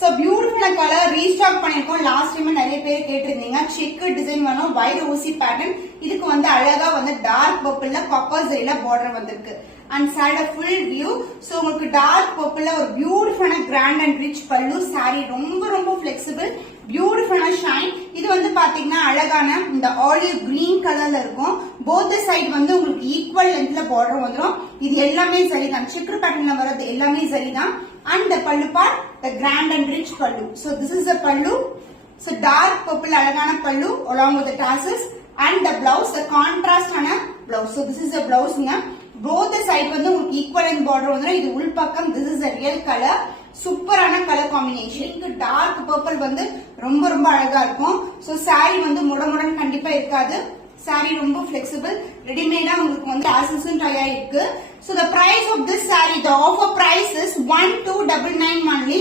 So beautiful color restock பண்ணிருக்கோம். Last time நிறைய பேர் கேட்டிருந்தீங்க. செக் டிசைன் வேணும், வைட் ஊசி பேட்டர்ன். இதுக்கு வந்து அழகா வந்து டார்க் பர்பிள்ல காப்பர் ஜரில பார்டர் வந்திருக்கு. And side full view. So உங்களுக்கு டார்க் பர்பிள்ல ஒரு பியூட்டிஃபுல்லான கிராண்ட் அண்ட் ரிச் பல்லு. சாரி ரொம்ப ரொம்ப ஃபிளெக்சிபிள், பியூட்டிஃபுல்லான ஷைன். இது வந்து பாத்தீங்கன்னா அழகான இந்த ஆலிவ் கிரீன் கலர்ல இருக்கும். போத் சைடு வந்து உங்களுக்கு ஈக்குவல் லென்த்ல பார்டர் வந்துடும். இது எல்லாமே சரிதான், செக்குடு பேட்டர்ன்ல வர்றது எல்லாமே சரிதான். And the pallu part, the grand and rich pallu. So this is the pallu. So dark purple alagana pallu along with the tassels, and the blouse, the contrast ana blouse. So this is the blouse inga. Both the side vandu ungalku equal in border vandra. Idu ul pakkam. This is the real color. Super ana color combination. Inga dark purple vandu romba romba alaga irukum. So saree vandu mudamudan kandipa irukadu. Saree ரொம்ப flexible, ready made உங்களுக்கு வந்து tassels tie ஆயிருக்கு. So the price of this saree, the offer price is 1299 only.